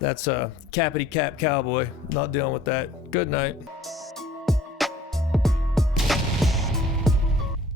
That's a cappity cap cowboy. Not dealing with that. Good night.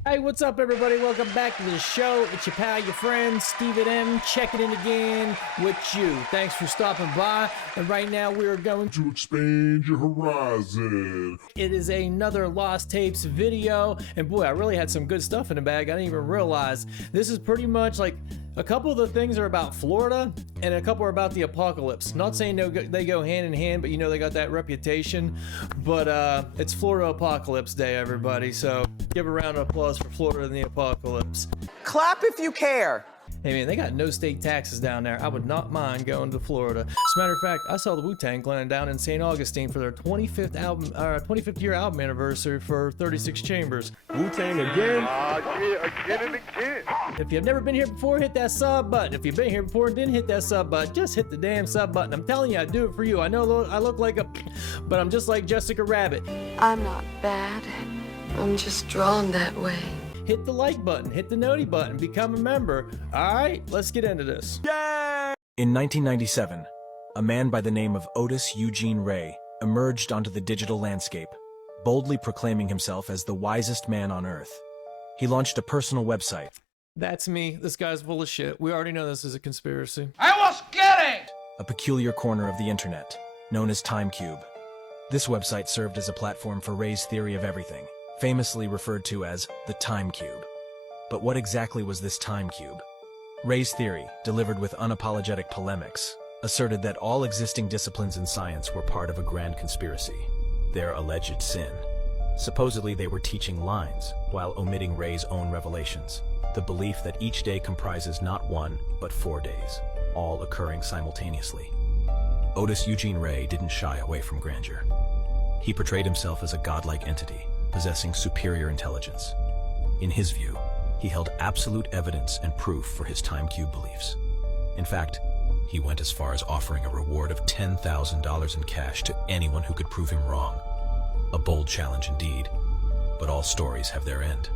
Hey, what's up, everybody? Welcome back to the show. It's your pal, your friend, Steven M, checking in again with you. Thanks for stopping by. And right now, we are going to expand your horizon. It is another Lost Tapes video. And boy, I really had some good stuff in the bag. I didn't even realize. This is pretty much like a couple of the things are about Florida and a couple are about the apocalypse. Not saying they go hand in hand, but you know they got that reputation. But it's Florida Apocalypse Day, everybody. So give a round of applause for Florida and the apocalypse. Clap if you care. Hey man, they got no state taxes down there. I would not mind going to Florida. As a matter of fact, I saw the Wu-Tang Clan down in St. Augustine for their 25th year album anniversary for 36 Chambers. Wu-Tang again? Yeah, again and again. If you've never been here before, hit that sub button. If you've been here before and didn't hit that sub button, just hit the damn sub button. I'm telling you, I do it for you. I know I look like a, but I'm just like Jessica Rabbit. I'm not bad. I'm just drawn that way. Hit the like button, hit the noti button, become a member. All right, let's get into this. Yay! In 1997, a man by the name of Otis Eugene Ray emerged onto the digital landscape, boldly proclaiming himself as the wisest man on Earth. He launched a personal website. That's me. This guy's full of shit. We already know this is a conspiracy. I was kidding! A peculiar corner of the internet, known as TimeCube. This website served as a platform for Ray's theory of everything, famously referred to as the Time Cube. But what exactly was this Time Cube? Ray's theory, delivered with unapologetic polemics, asserted that all existing disciplines in science were part of a grand conspiracy, their alleged sin. Supposedly they were teaching lines, while omitting Ray's own revelations, the belief that each day comprises not one, but 4 days, all occurring simultaneously. Otis Eugene Ray didn't shy away from grandeur. He portrayed himself as a godlike entity, possessing superior intelligence. In his view, he held absolute evidence and proof for his Time Cube beliefs. In fact, he went as far as offering a reward of $10,000 in cash to anyone who could prove him wrong. A bold challenge indeed, but all stories have their end.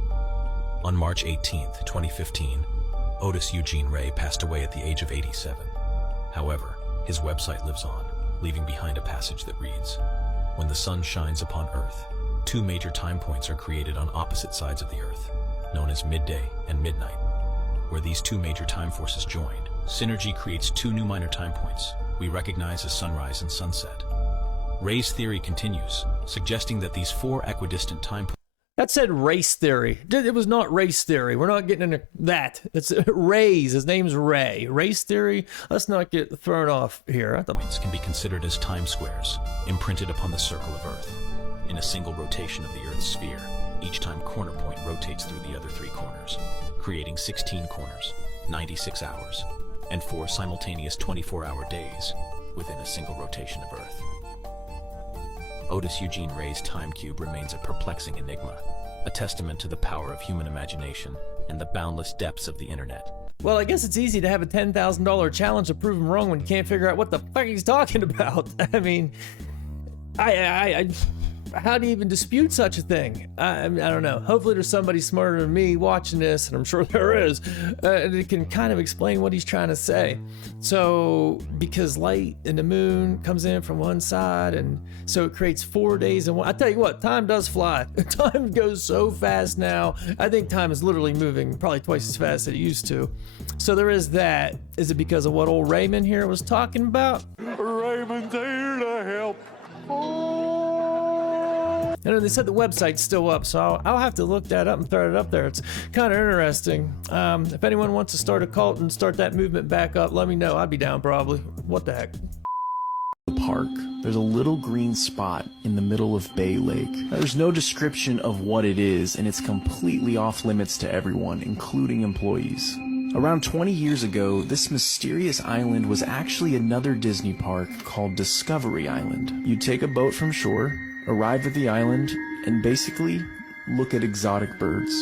On March 18, 2015, Otis Eugene Ray passed away at the age of 87. However, his website lives on, leaving behind a passage that reads, "When the sun shines upon Earth, two major time points are created on opposite sides of the Earth, known as midday and midnight. Where these two major time forces join, synergy creates two new minor time points we recognize as sunrise and sunset." Ray's theory continues, suggesting that these four equidistant time points. That said race theory. It was not race theory. We're not getting into that. It's Ray's. His name's Ray. Race theory? Let's not get thrown off here. Points can be considered as time squares, imprinted upon the circle of Earth. In a single rotation of the Earth's sphere, each time corner point rotates through the other three corners, creating 16 corners, 96 hours, and 4 simultaneous 24-hour days within a single rotation of Earth. Otis Eugene Ray's Time Cube remains a perplexing enigma, a testament to the power of human imagination and the boundless depths of the internet. Well, I guess it's easy to have a $10,000 challenge to prove him wrong when you can't figure out what the fuck he's talking about. I mean, how do you even dispute such a thing? I don't know. Hopefully there's somebody smarter than me watching this, and I'm sure there is, that can kind of explain what he's trying to say. So, because light and the moon comes in from one side, and so it creates 4 days in one. I tell you what, time does fly. Time goes so fast now. I think time is literally moving probably twice as fast as it used to. So there is that. Is it because of what old Raymond here was talking about? Raymond's here to help. I know they said the website's still up, so I'll have to look that up and throw it up there. It's kind of interesting. If anyone wants to start a cult and start that movement back up, let me know. I'd be down probably. What the heck? Park. There's a little green spot in the middle of Bay Lake. There's no description of what it is, and it's completely off limits to everyone, including employees. Around 20 years ago, this mysterious island was actually another Disney park called Discovery Island. You'd take a boat from shore, arrive at the island, and basically look at exotic birds.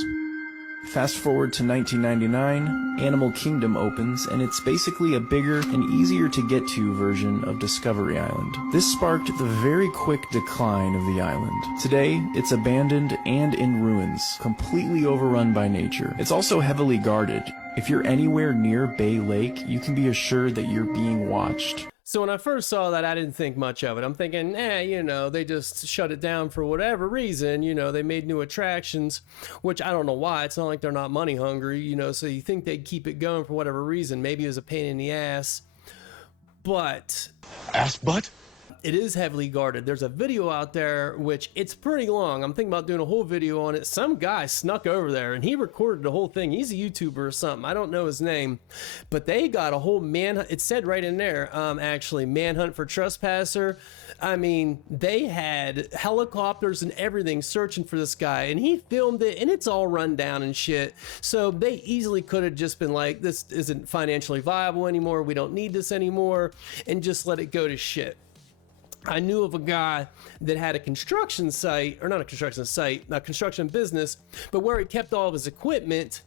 Fast forward to 1999, Animal Kingdom opens, and it's basically a bigger and easier to get to version of Discovery Island. This sparked the very quick decline of the island. Today, it's abandoned and in ruins, completely overrun by nature. It's also heavily guarded. If you're anywhere near Bay Lake, you can be assured that you're being watched. So when I first saw that, I didn't think much of it. I'm thinking, you know, they just shut it down for whatever reason. You know, they made new attractions, which I don't know why. It's not like they're not money hungry, you know, so you think they'd keep it going for whatever reason. Maybe it was a pain in the ass. But it is heavily guarded. There's a video out there, which it's pretty long. I'm thinking about doing a whole video on it. Some guy snuck over there and he recorded the whole thing. He's a YouTuber or something. I don't know his name, but they got a whole manhunt. It said right in there, actually, manhunt for trespasser. I mean, they had helicopters and everything searching for this guy, and he filmed it, and it's all run down and shit. So they easily could have just been like, this isn't financially viable anymore. We don't need this anymore, and just let it go to shit. I knew of a guy that had a construction site, or not a construction site, a construction business, but where he kept all of his equipment,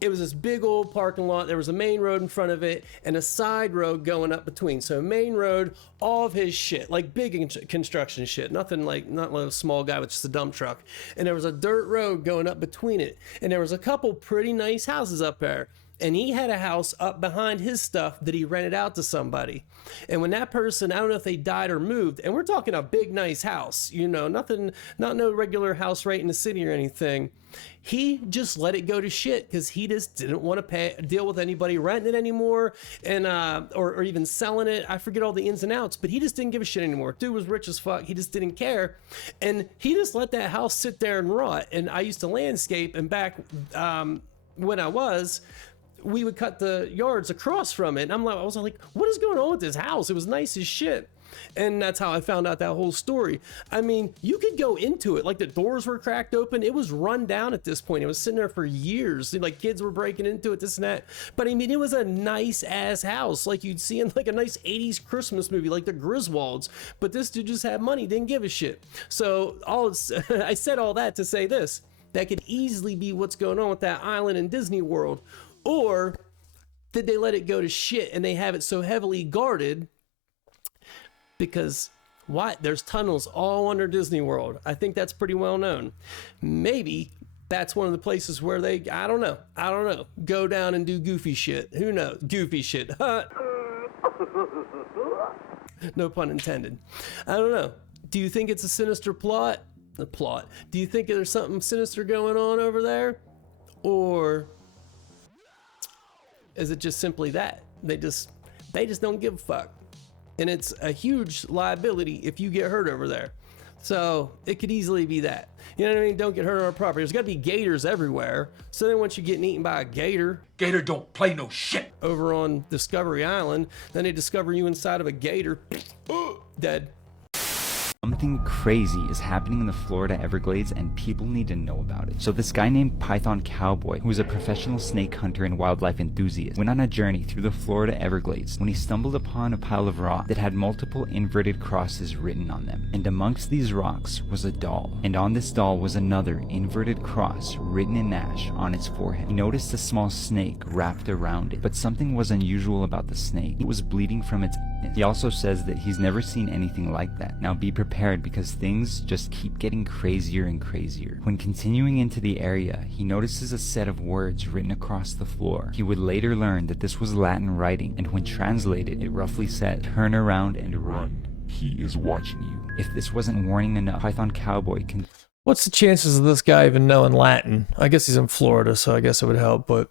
it was this big old parking lot. There was a main road in front of it and a side road going up between. So main road, all of his shit, like big construction shit, nothing like, not like a small guy with just a dump truck. And there was a dirt road going up between it. And there was a couple pretty nice houses up there. And he had a house up behind his stuff that he rented out to somebody. And when that person, I don't know if they died or moved, and we're talking a big, nice house, you know, nothing, not no regular house right in the city or anything. He just let it go to shit because he just didn't want to deal with anybody renting it anymore, and or even selling it. I forget all the ins and outs, but he just didn't give a shit anymore. Dude was rich as fuck. He just didn't care, and he just let that house sit there and rot. And I used to landscape, and back when we would cut the yards across from it. And I was like, what is going on with this house? It was nice as shit. And that's how I found out that whole story. I mean, you could go into it. Like the doors were cracked open. It was run down at this point. It was sitting there for years. Like kids were breaking into it, this and that. But I mean, it was a nice ass house. Like you'd see in like a nice 80s Christmas movie, like the Griswolds. But this dude just had money, didn't give a shit. So I said all that to say this. That could easily be what's going on with that island in Disney World. Or did they let it go to shit and they have it so heavily guarded because there's tunnels all under Disney World. I think that's pretty well known. Maybe that's one of the places where they, I don't know, go down and do goofy shit. Who knows? Goofy shit. No pun intended. I don't know. Do you think it's a sinister plot? Do you think there's something sinister going on over there? Or is it just simply that they just don't give a fuck, and it's a huge liability if you get hurt over there? So it could easily be that, you know what I mean? Don't get hurt on our property. There's got to be gators everywhere. So then once you're getting eaten by a gator don't play no shit over on Discovery Island, then they discover you inside of a gator, dead. Something crazy is happening in the Florida Everglades and people need to know about it. So this guy named Python Cowboy, who is a professional snake hunter and wildlife enthusiast, went on a journey through the Florida Everglades when he stumbled upon a pile of rocks that had multiple inverted crosses written on them. And amongst these rocks was a doll. And on this doll was another inverted cross written in ash on its forehead. He noticed a small snake wrapped around it, but something was unusual about the snake. It was bleeding from its anus. He also says that he's never seen anything like that. Now be prepared because things just keep getting crazier and crazier. When continuing into the area, he notices a set of words written across the floor. He would later learn that this was Latin writing, and when translated, it roughly said, "Turn around and run. He is watching you." If this wasn't warning enough, Python Cowboy can... What's the chances of this guy even knowing Latin? I guess he's in Florida, so I guess it would help, but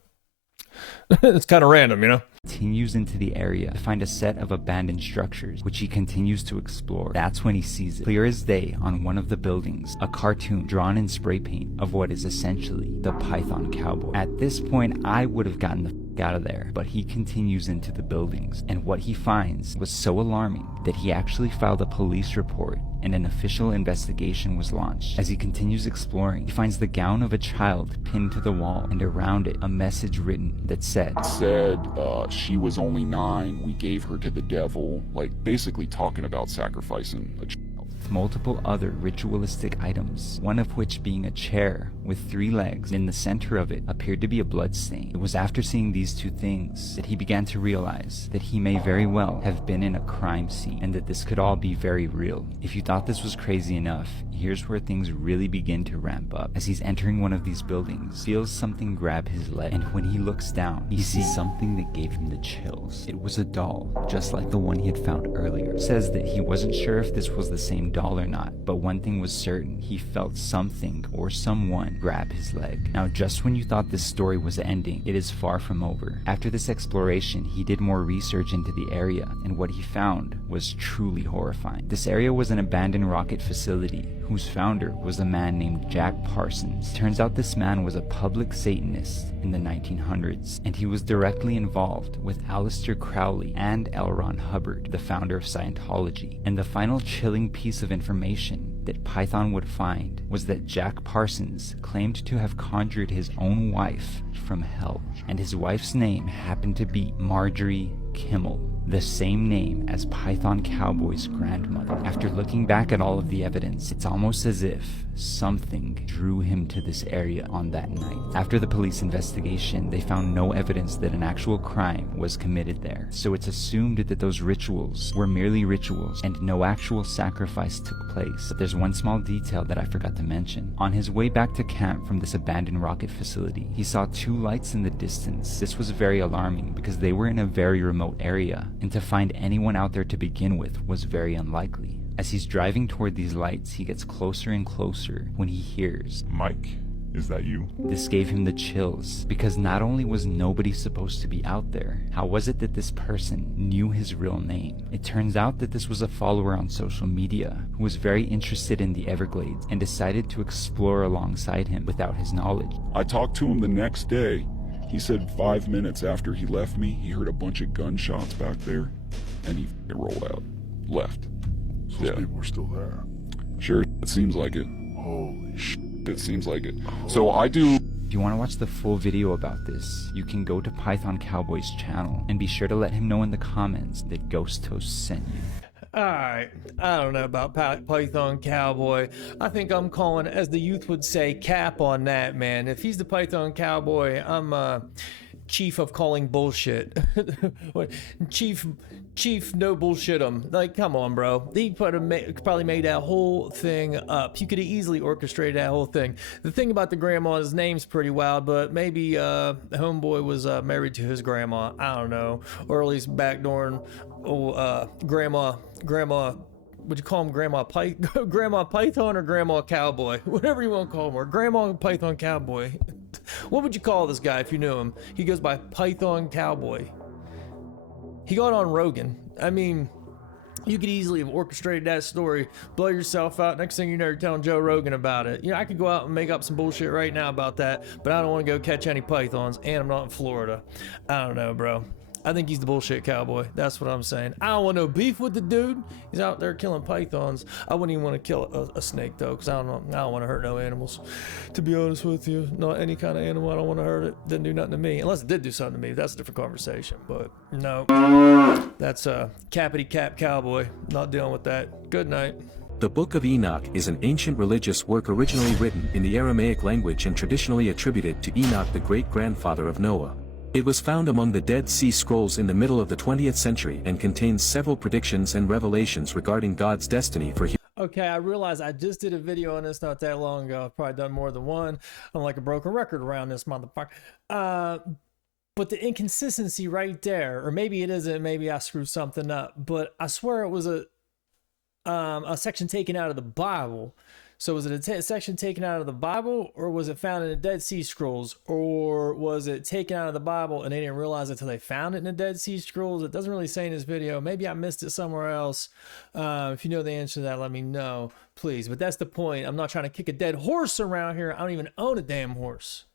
it's kind of random, you know? Continues into the area to find a set of abandoned structures, which he continues to explore. That's when he sees it, clear as day, on one of the buildings, a cartoon drawn in spray paint of what is essentially the Python Cowboy. At this point, I would have gotten the f*** out of there, but he continues into the buildings, and what he finds was so alarming that he actually filed a police report and an official investigation was launched. As he continues exploring, he finds the gown of a child pinned to the wall, and around it a message written that said, she was only 9, we gave her to the devil, like basically talking about sacrificing a child. Multiple other ritualistic items, one of which being a chair with 3 legs, and in the center of it appeared to be a blood stain. It was after seeing these 2 things that he began to realize that he may very well have been in a crime scene, and that this could all be very real. If you thought this was crazy enough, here's where things really begin to ramp up. As he's entering one of these buildings, he feels something grab his leg, and when he looks down, he sees something that gave him the chills. It was a doll, just like the one he had found earlier. It says that he wasn't sure if this was the same doll or not, but one thing was certain: he felt something or someone grab his leg. Now, just when you thought this story was ending, it is far from over. After this exploration, he did more research into the area, and what he found was truly horrifying. This area was an abandoned rocket facility whose founder was a man named Jack Parsons. Turns out this man was a public Satanist in the 1900s, and he was directly involved with Aleister Crowley and L. Ron Hubbard, the founder of Scientology. And the final chilling piece of information that Python would find was that Jack Parsons claimed to have conjured his own wife from hell, and his wife's name happened to be Marjorie Kimmel, the same name as Python Cowboy's grandmother. After looking back at all of the evidence, it's almost as if something drew him to this area on that night. After the police investigation, they found no evidence that an actual crime was committed there, so it's assumed that those rituals were merely rituals and no actual sacrifice took place. But there's one small detail that I forgot to mention. On his way back to camp from this abandoned rocket facility, he saw 2 lights in the distance. This was very alarming because they were in a very remote area, and to find anyone out there to begin with was very unlikely. As he's driving toward these lights, he gets closer and closer when he hears, Mike, is that you? This gave him the chills, because not only was nobody supposed to be out there, how was it that this person knew his real name? It turns out that this was a follower on social media who was very interested in the Everglades and decided to explore alongside him without his knowledge. I talked to him the next day. He said 5 minutes after he left me, he heard a bunch of gunshots back there, and he rolled out. Left. So those people were still there. Sure, it seems like it. Holy shit. It seems like it. So I do... If you want to watch the full video about this, you can go to Python Cowboy's channel, and be sure to let him know in the comments that Ghost Toast sent you. Alright, I don't know about Python Cowboy. I think I'm calling, as the youth would say, cap on that, man. If he's the Python Cowboy, I'm chief of calling bullshit. Chief no bullshit him. Like, come on, bro. He probably made that whole thing up. You could have easily orchestrated that whole thing. The thing about the grandma, his name's pretty wild, but maybe homeboy was married to his grandma. I don't know. Or at least backdooring grandma, would you call him Grandma Python or Grandma Cowboy? Whatever you want to call him, or Grandma Python Cowboy. What would you call this guy if you knew him? He goes by Python Cowboy. He got on Rogan. I mean, you could easily have orchestrated that story, blow yourself out. Next thing you know, you're telling Joe Rogan about it. You know, I could go out and make up some bullshit right now about that, but I don't want to go catch any pythons, and I'm not in Florida. I don't know, bro. I think he's the bullshit cowboy. That's what I'm saying. I don't want no beef with the dude. He's out there killing pythons. I wouldn't even want to kill a snake though, because I don't want to hurt no animals. To be honest with you, not any kind of animal. I don't want to hurt it. Didn't do nothing to me, unless it did do something to me. That's a different conversation. But no, that's a cappity cap cowboy. Not dealing with that. Good night. The Book of Enoch is an ancient religious work originally written in the Aramaic language and traditionally attributed to Enoch, the great-grandfather of Noah. It was found among the Dead Sea Scrolls in the middle of the 20th century and contains several predictions and revelations regarding God's destiny for humanity. Okay, I realize I just did a video on this not that long ago. I've probably done more than one. I'm like a broken record around this motherfucker. But the inconsistency right there, or maybe it isn't, maybe I screwed something up, but I swear it was a section taken out of the Bible. So was it a section taken out of the Bible, or was it found in the Dead Sea Scrolls, or was it taken out of the Bible and they didn't realize it until they found it in the Dead Sea Scrolls? It doesn't really say in this video. Maybe I missed it somewhere else. If you know the answer to that, let me know, please. But that's the point. I'm not trying to kick a dead horse around here. I don't even own a damn horse.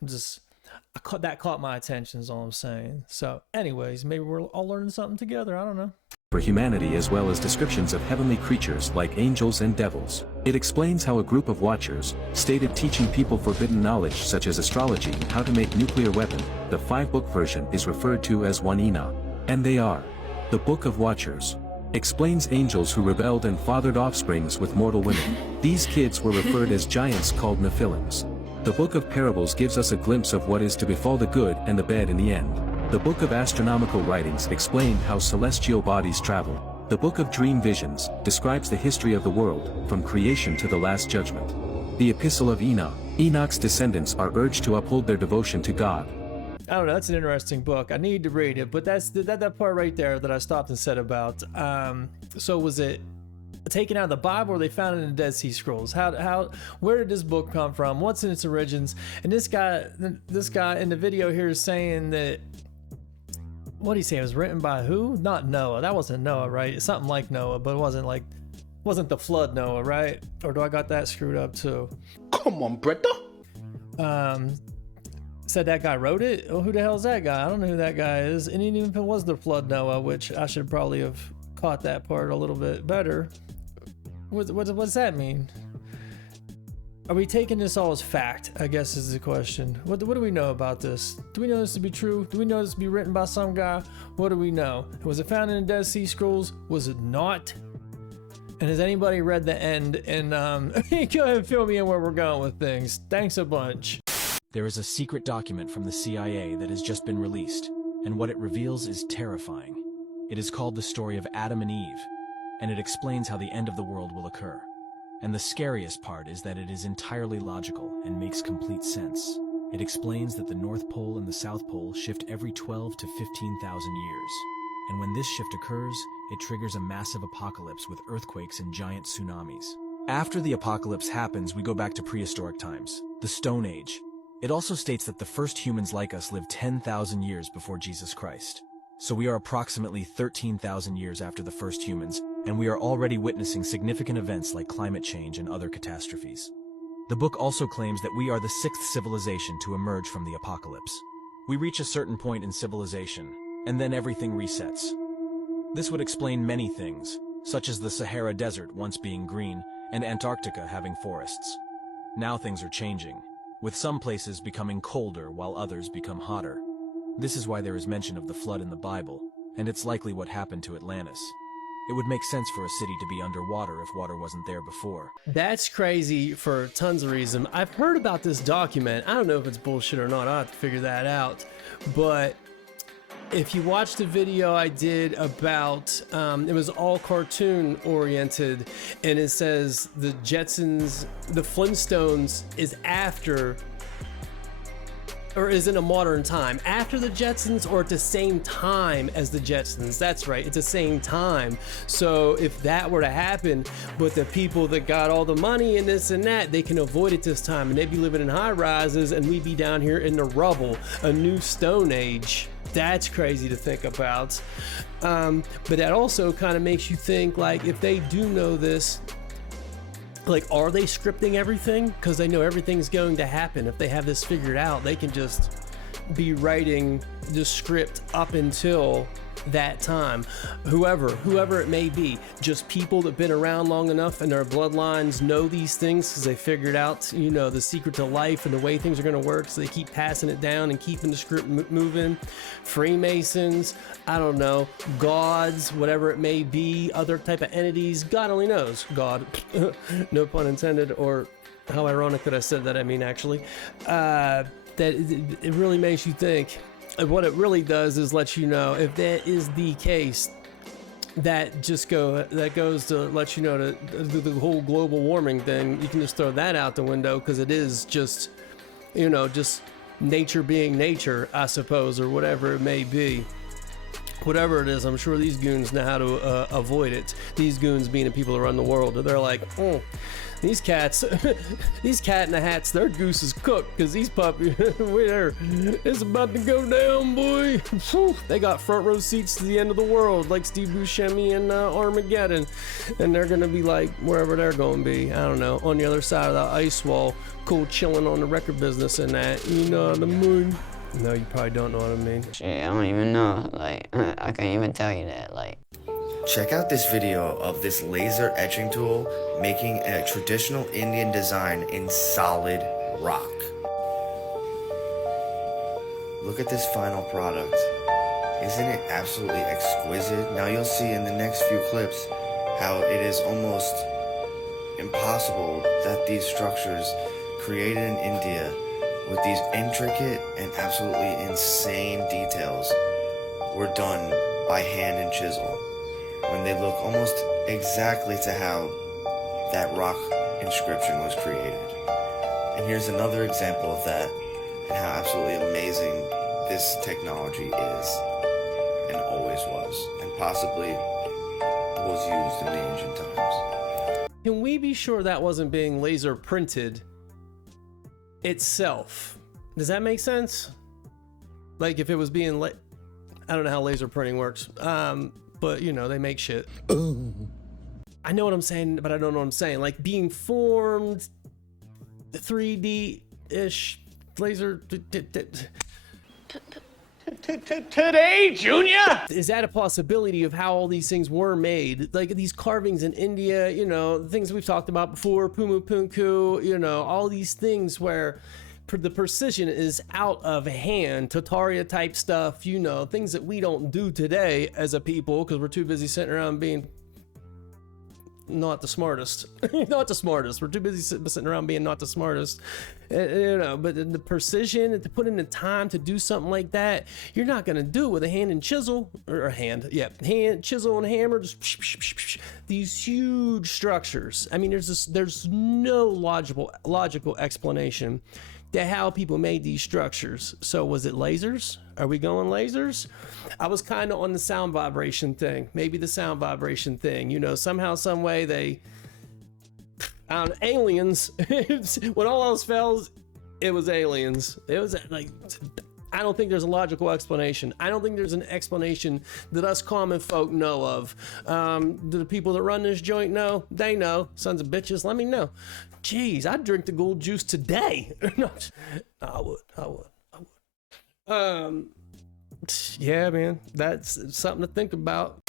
That caught my attention is all I'm saying. So anyways, maybe we're all learning something together. I don't know. For humanity, as well as descriptions of heavenly creatures like angels and devils. It explains how a group of watchers stated teaching people forbidden knowledge such as astrology and how to make nuclear weapon. The 5-book version is referred to as 1 Enoch, and they are: the Book of Watchers explains angels who rebelled and fathered offsprings with mortal women. These kids were referred as giants called Nephilims. The Book of Parables gives us a glimpse of what is to befall the good and the bad in the end. The Book of Astronomical Writings explain how celestial bodies travel. The Book of Dream Visions describes the history of the world, from creation to the Last Judgment. The Epistle of Enoch. Enoch's descendants are urged to uphold their devotion to God. I don't know, that's an interesting book. I need to read it, but that's that part right there that I stopped and said about. So was it taken out of the Bible, or they found it in the Dead Sea Scrolls? Where did this book come from? What's in its origins? And this guy in the video here is saying that, what did he say? It was written by who? Not Noah. That wasn't Noah, right? It's something like Noah, but it wasn't the flood Noah, right? Or do I got that screwed up too? Come on, brother. Said that guy wrote it? Oh, who the hell is that guy? I don't know who that guy is. And even if it was the flood Noah, which I should probably have caught that part a little bit better. What does that mean? Are we taking this all as fact, I guess is the question. What do we know about this? Do we know this to be true? Do we know this to be written by some guy? What do we know? Was it found in the Dead Sea Scrolls? Was it not? And has anybody read the end? And go ahead and fill me in where we're going with things. Thanks a bunch. There is a secret document from the CIA that has just been released, and what it reveals is terrifying. It is called the story of Adam and Eve, and it explains how the end of the world will occur. And the scariest part is that it is entirely logical and makes complete sense. It explains that the North Pole and the South Pole shift every 12 to 15,000 years. And when this shift occurs, it triggers a massive apocalypse with earthquakes and giant tsunamis. After the apocalypse happens, we go back to prehistoric times, the Stone Age. It also states that the first humans like us lived 10,000 years before Jesus Christ. So we are approximately 13,000 years after the first humans, and we are already witnessing significant events like climate change and other catastrophes. The book also claims that we are the sixth civilization to emerge from the apocalypse. We reach a certain point in civilization, and then everything resets. This would explain many things, such as the Sahara Desert once being green and Antarctica having forests. Now things are changing, with some places becoming colder while others become hotter. This is why there is mention of the flood in the Bible, and it's likely what happened to Atlantis. It would make sense for a city to be underwater if water wasn't there before. That's crazy for tons of reasons. I've heard about this document. I don't know if it's bullshit or not. I'll have to figure that out. But if you watch the video I did about, it was all cartoon oriented, and it says the Jetsons, the Flintstones is after, or is in a modern time, after the Jetsons or at the same time as the Jetsons. That's right, it's the same time. So if that were to happen, but the people that got all the money and this and that, they can avoid it this time, and they'd be living in high rises and we'd be down here in the rubble, a new Stone Age. That's crazy to think about. But that also kind of makes you think, like, if they do know this, like, are they scripting everything? Because they know everything's going to happen. If they have this figured out, they can just be writing the script up until that time. Whoever it may be, just people that have been around long enough and their bloodlines know these things because they figured out, you know, the secret to life and the way things are going to work, so they keep passing it down and keeping the script moving. Freemasons, I don't know, gods, whatever it may be, other type of entities, God only knows. God, no pun intended, or how ironic that I said that, I mean, actually. That it really makes you think. What it really does is let you know, if that is the case, that goes to let you know the whole global warming thing. You can just throw that out the window, because it is just, you know, just nature being nature, I suppose, or whatever it may be. Whatever it is, I'm sure these goons know how to avoid it. These goons being the people that run the world. They're like, these cats, these cat in the hats, their goose is cooked, because these puppies, it's about to go down, boy. They got front row seats to the end of the world, like Steve Buscemi in Armageddon. And they're going to be like, wherever they're going to be, I don't know, on the other side of the ice wall, cool chilling on the record business and that, you know what I mean? No, you probably don't know what I mean. Shit, I don't even know. Like, I can't even tell you that. Like, check out this video of this laser etching tool making a traditional Indian design in solid rock. Look at this final product. Isn't it absolutely exquisite? Now you'll see in the next few clips how it is almost impossible that these structures created in India with these intricate and absolutely insane details were done by hand and chisel, when they look almost exactly to how that rock inscription was created. And here's another example of that, and how absolutely amazing this technology is, and always was, and possibly was used in the ancient times. Can we be sure that wasn't being laser printed itself? Does that make sense? Like if it was being I don't know how laser printing works, but you know, they make shit. I know what I'm saying, but I don't know what I'm saying. Like being formed 3D-ish laser. Today, Junior! Is that a possibility of how all these things were made? Like these carvings in India, you know, the things we've talked about before, Pumu Punku, you know, all these things where the precision is out of hand, Tataria type stuff, you know, things that we don't do today as a people because we're too busy sitting around being not the smartest. Not the smartest. We're too busy sitting around being not the smartest. You know, but the precision and to put in the time to do something like that, you're not going to do it with a hand and chisel or hand, chisel and hammer. Just these huge structures. I mean, there's no logical explanation to how people made these structures. So was it lasers? Are we going lasers? I was kind of on the sound vibration thing. Maybe the sound vibration thing. You know, somehow, some way they... aliens. When all else fails, it was aliens. It was like... I don't think there's a logical explanation. I don't think there's an explanation that us common folk know of. Do the people that run this joint know? They know. Sons of bitches, let me know. Jeez, I'd drink the gold juice today. I would. Yeah, man, that's something to think about.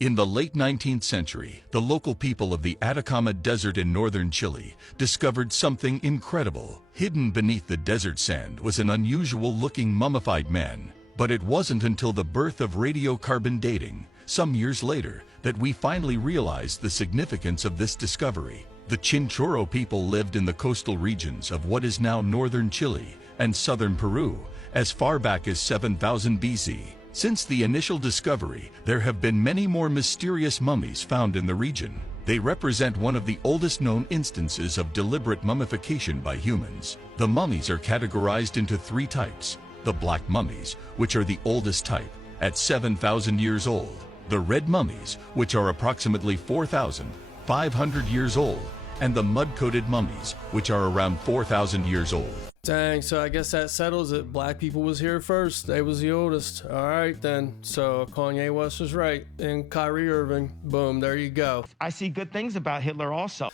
In the late 19th century, the local people of the Atacama Desert in northern Chile discovered something incredible. Hidden beneath the desert sand was an unusual-looking mummified man. But it wasn't until the birth of radiocarbon dating, some years later, that we finally realized the significance of this discovery. The Chinchorro people lived in the coastal regions of what is now northern Chile and southern Peru as far back as 7000 BC. Since the initial discovery, there have been many more mysterious mummies found in the region. They represent one of the oldest known instances of deliberate mummification by humans. The mummies are categorized into three types: the black mummies, which are the oldest type, at 7,000 years old; the red mummies, which are approximately 4,500 years old; and the mud-coated mummies, which are around 4,000 years old. Dang, so I guess that settles it. Black people was here first. They was the oldest. All right, then. So Kanye West was right. And Kyrie Irving, boom, there you go. I see good things about Hitler also.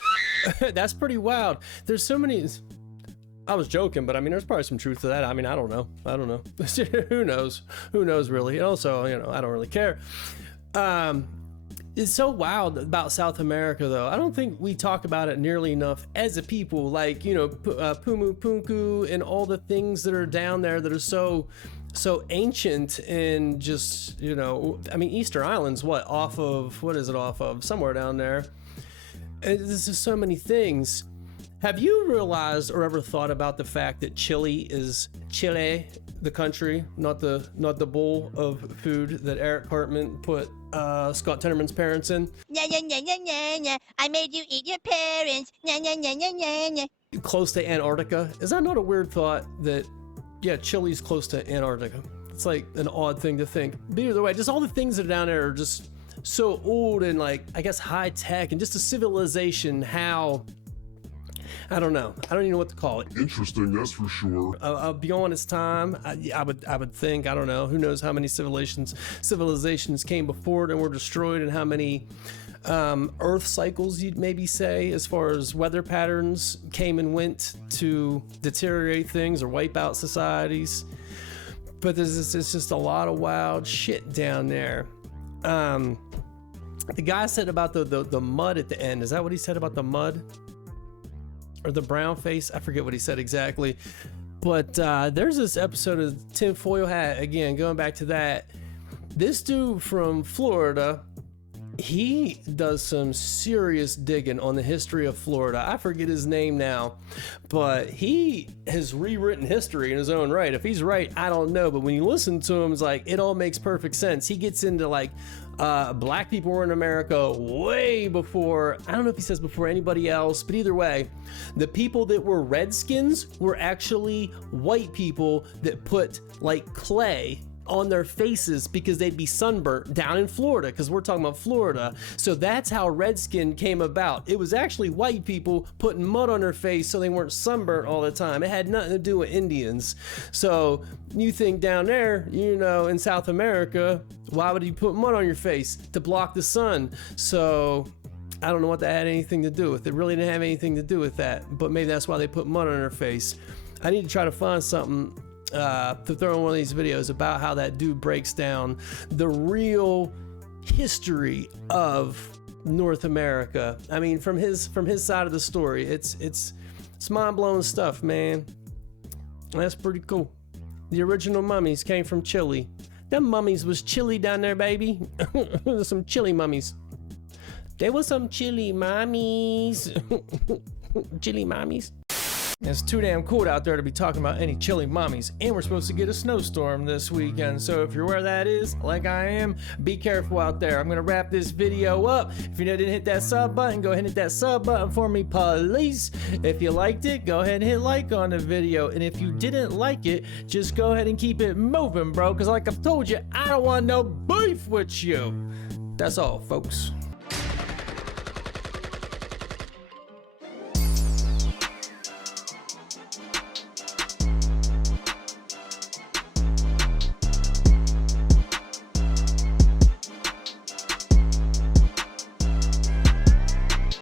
That's pretty wild. There's so many... I was joking, but I mean, there's probably some truth to that. I mean, I don't know. Who knows? Who knows, really? And also, you know, I don't really care. It's so wild about South America, though. I don't think we talk about it nearly enough as a people. Like, you know, Pumu Punku and all the things that are down there that are so ancient and just, you know, I mean, Easter Island's what is it off of? Somewhere down there. And there's just so many things. Have you realized or ever thought about the fact that Chile is Chile, the country, not the bowl of food that Eric Cartman put Scott Tenorman's parents in? I made you eat your parents. Close to Antarctica. Is that not a weird thought that, yeah, Chile's close to Antarctica? It's like an odd thing to think. But either way, just all the things that are down there are just so old and, like, I guess high tech, and just a civilization, how... I don't know. I don't even know what to call it. Interesting, that's for sure. Beyond its time, I would think. I don't know. Who knows how many civilizations came before it and were destroyed, and how many Earth cycles you'd maybe say, as far as weather patterns came and went to deteriorate things or wipe out societies. But there's just a lot of wild shit down there. The guy said about the mud at the end. Is that what he said about the mud? Or the brown face? I forget what he said exactly. But there's this episode of Tinfoil Hat, again, going back to that. This dude from Florida he does some serious digging on the history of Florida. I forget his name now, but he has rewritten history in his own right. If he's right, I don't know, but when you listen to him, it's like it all makes perfect sense. He gets into like black people were in America way before, I don't know if he says before anybody else, but either way, the people that were redskins were actually white people that put like clay on their faces because they'd be sunburnt down in Florida, because we're talking about Florida. So that's how redskin came about. It was actually white people putting mud on their face so they weren't sunburnt all the time. It had nothing to do with Indians. So you think down there, you know, in South America, why would you put mud on your face? To block the sun. So I don't know what that had anything to do with. It really didn't have anything to do with that, but maybe that's why they put mud on their face. I need to try to find something to throw in one of these videos about how that dude breaks down the real history of North America. I mean, from his side of the story, it's mind-blowing stuff, man. That's pretty cool. The original mummies came from Chile. Them mummies was chilly down there, baby. Some chilly mummies. There was some chilly mummies. Chilly mummies. It's too damn cold out there to be talking about any chilly mummies, and we're supposed to get a snowstorm this weekend, so if you're where that is, like I am, be careful out there. I'm gonna wrap this video up. If you didn't hit that sub button, go ahead and hit that sub button for me, please. If you liked it, go ahead and hit like on the video, and if you didn't like it, just go ahead and keep it moving, bro, because like I've told you, I don't want no beef with you. That's all, folks.